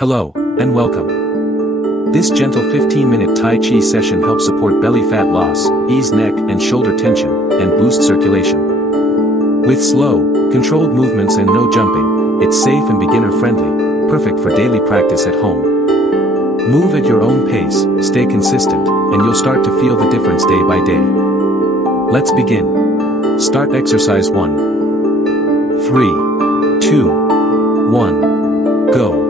Hello, and welcome. This gentle 15-minute Tai Chi session helps support belly fat loss, ease neck and shoulder tension, and boost circulation. With slow, controlled movements and no jumping, it's safe and beginner-friendly, perfect for daily practice at home. Move at your own pace, stay consistent, and you'll start to feel the difference day by day. Let's begin. Start exercise 1. 3, 2, 1, go.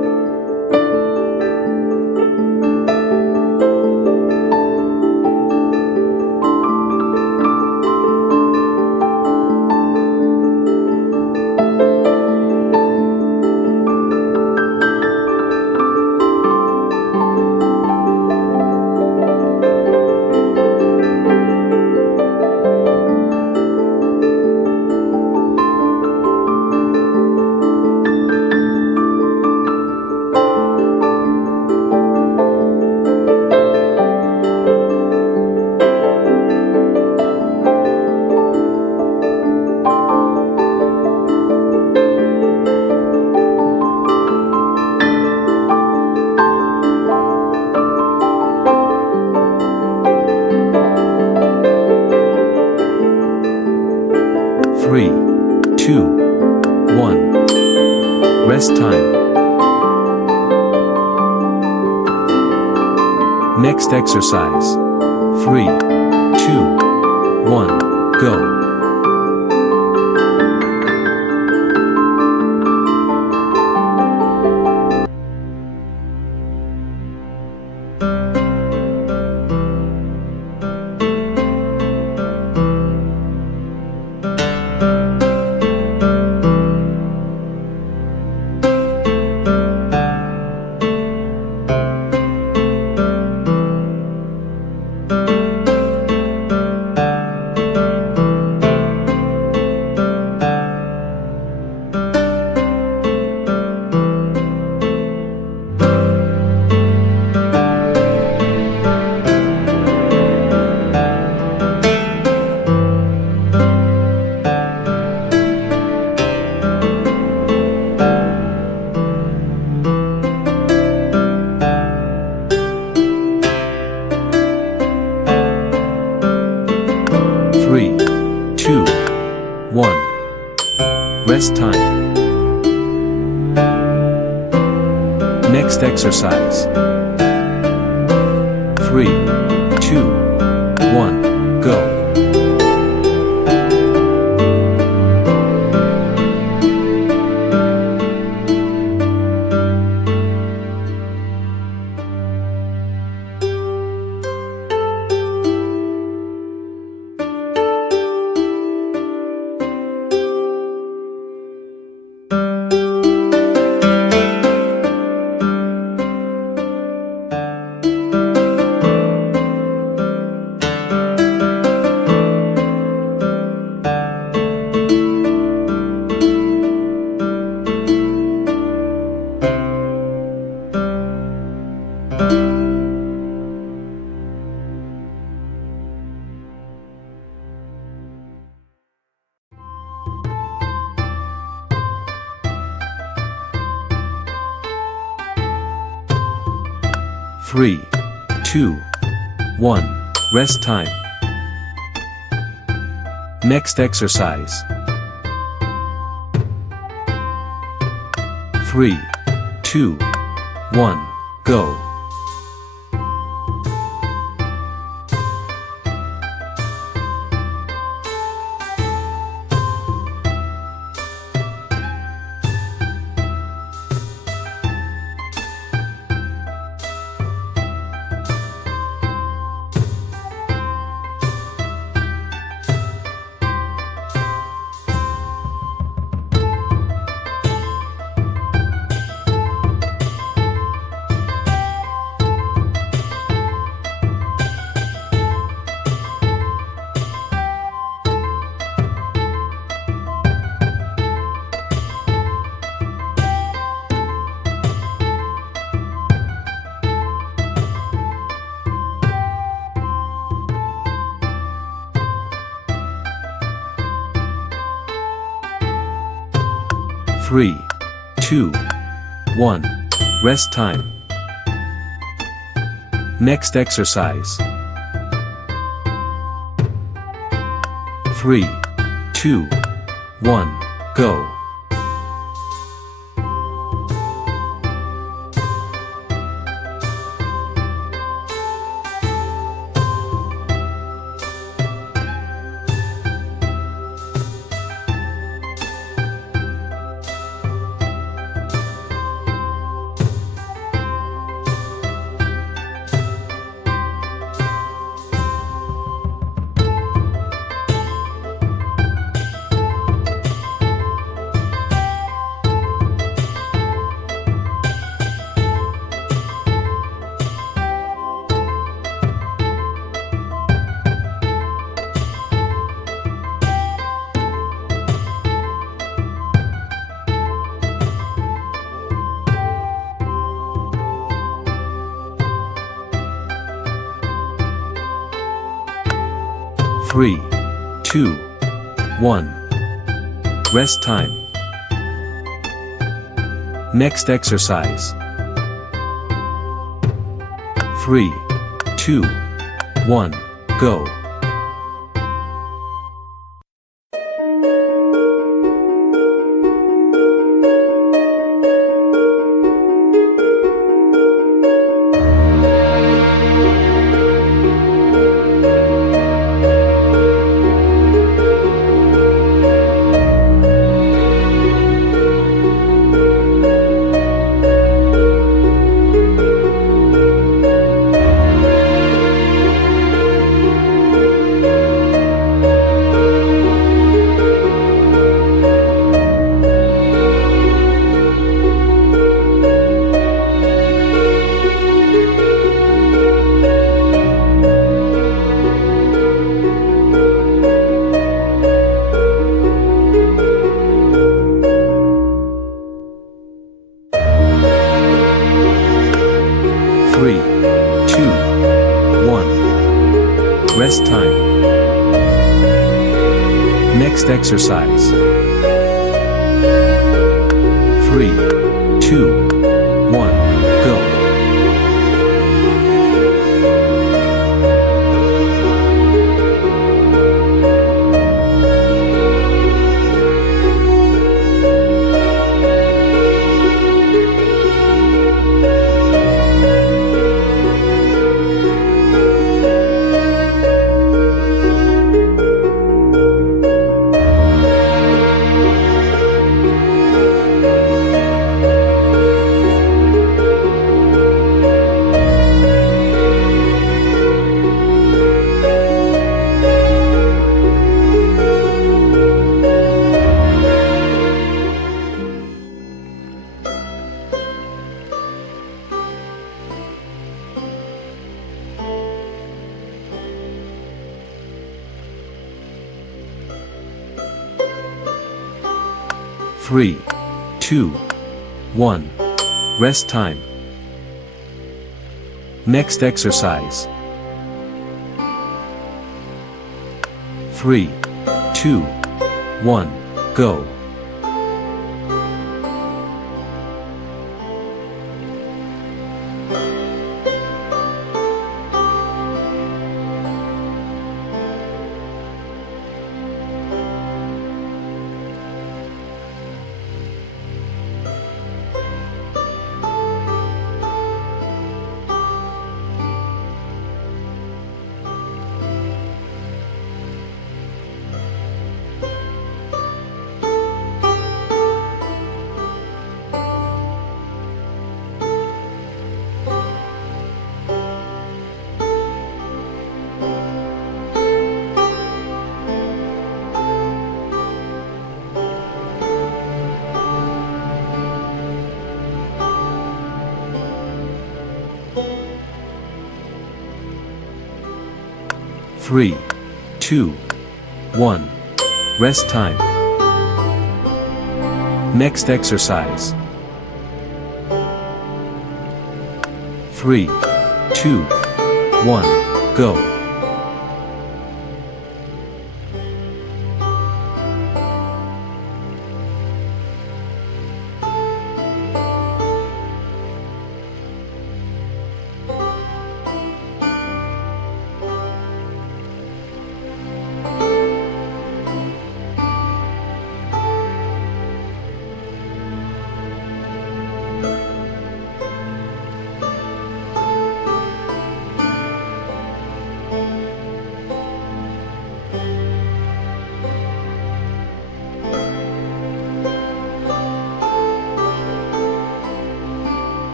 3, 2, 1. Rest time. Next exercise. 3, 2, 1, go. 3, 2, 1. Rest time. Next exercise. 3, 2, 1, go. 3, 2, 1. Rest time. Next exercise. 3, 2, 1, go. 3, 2, 1. Rest time. Next exercise. 3, 2, 1, go. Three, 2, 1. Rest time. Next exercise. 3, 2, 1, go. Three, 2, 1. Rest time. Next exercise. 3, 2, 1, go. Three, 2, 1. Rest time. Next exercise. 3, 2, 1, go. Three, 2, 1. Rest time. Next exercise. 3, 2, 1, go.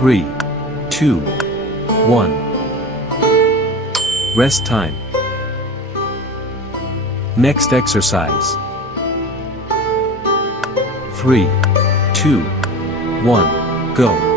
3, 2, 1. Rest time. Next exercise. 3, 2, 1, go.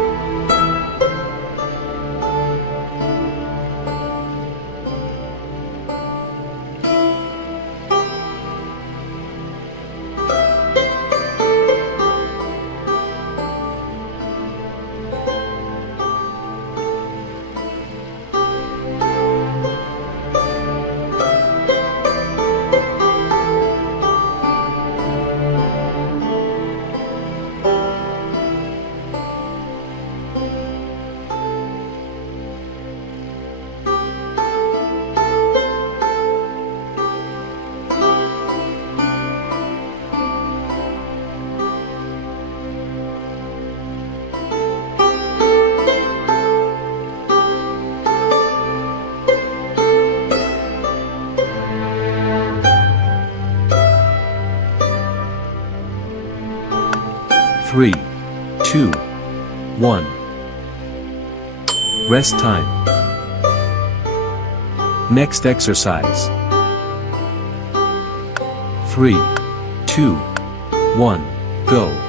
3, 2, 1. Rest time. Next exercise. 3, 2, 1, go.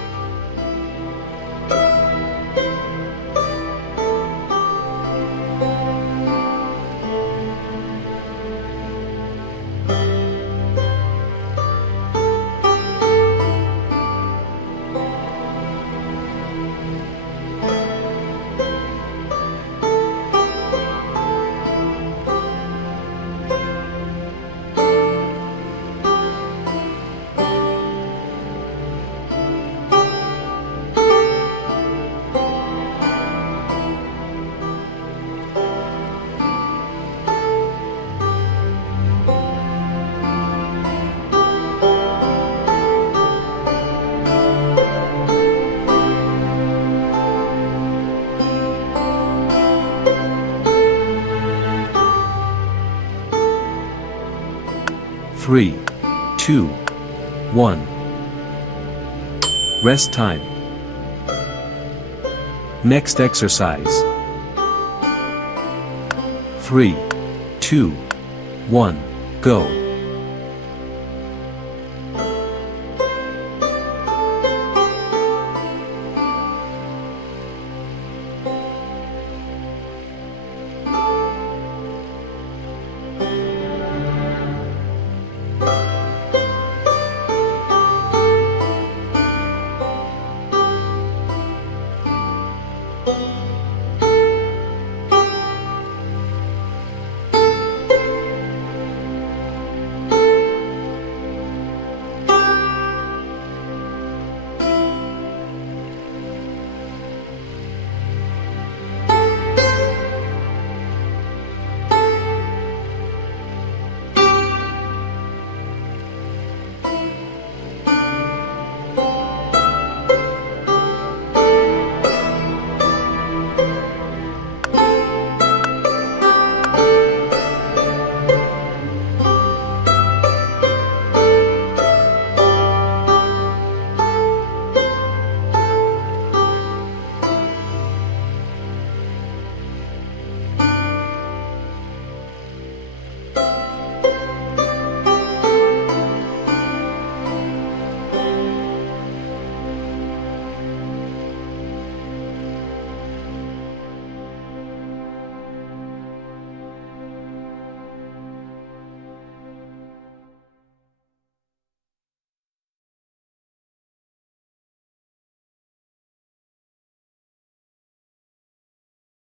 3, 2, 1. Rest time. Next exercise. 3, 2, 1, go.